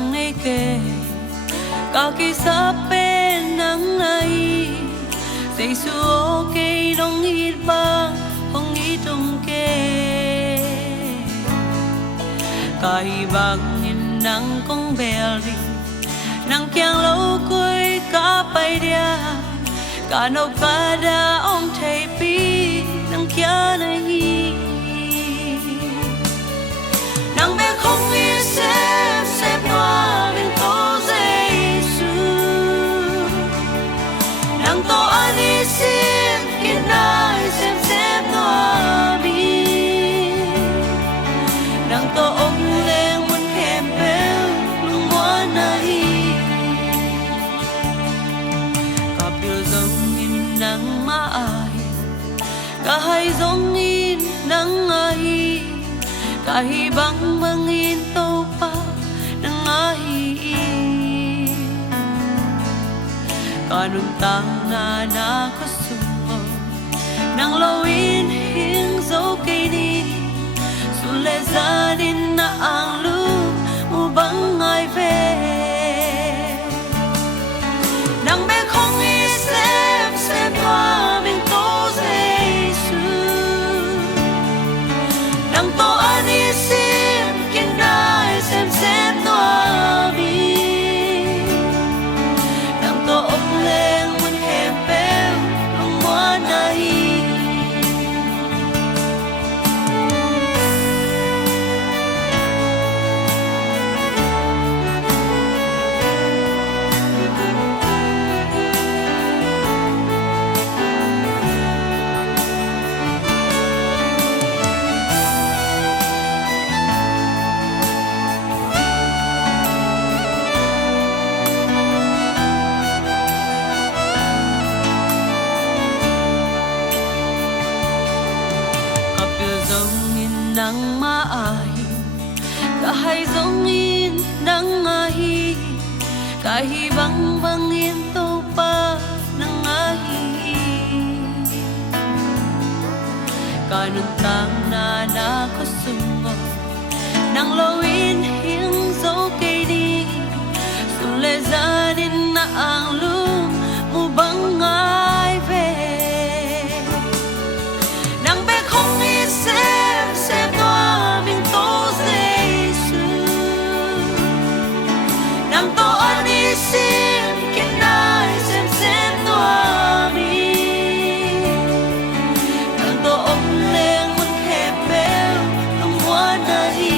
nang eke kaki sape nang ai say su okay dong hit ba hong itong ke kai bang in nang kong belly nang kyang lâu cuối cả bay dia cả nâu cả đã ông thầy pi nang kia này nang bé không nghĩ xem hoa bên tô Giêsu nang tô anh đi xem kia này xem hoa bi nang tô ông lên muốn kèm béo lung hoa này cả biểu giống in nắng má ai cả hai giống in nắng ai cả hi băng băng in tô pa nang ai cả nung tang na có sung nang lâu in hieng dấu cây đi su lệ gia đình na ang lu mu băng ai về nang bé không nghĩ xem hoa bên tô Giêsu nang tô anh đi xem kiên đai xem hoa bi nang tô ông lên muốn hẹp béo lòng hoa này nắng má ai cả hai giống in nắng ai cả hi băng băng in tô pa nắng ai cả nung tang na có sung nắng lâu in hieng dấu cây đi su lệ gia đình na ang lu mu băng ai về nắng bé không nghĩ xem hoa bên tô Giêsu nang tô anh đi xem kiên đai xem hoa bi nang tô ông lên muốn hẹp béo lòng hoa này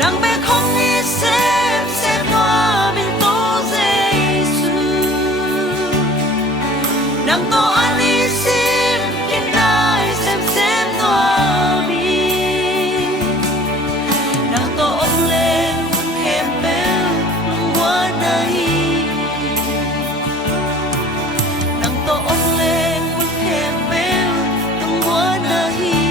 nang bé không nghĩ xem hoa bên tô Giêsu nang tô anh đi xem kiên đai xem hoa bi nang tô ông lên muốn hẹp béo lòng hoa này nang tô ông lên muốn hẹp béo lòng hoa này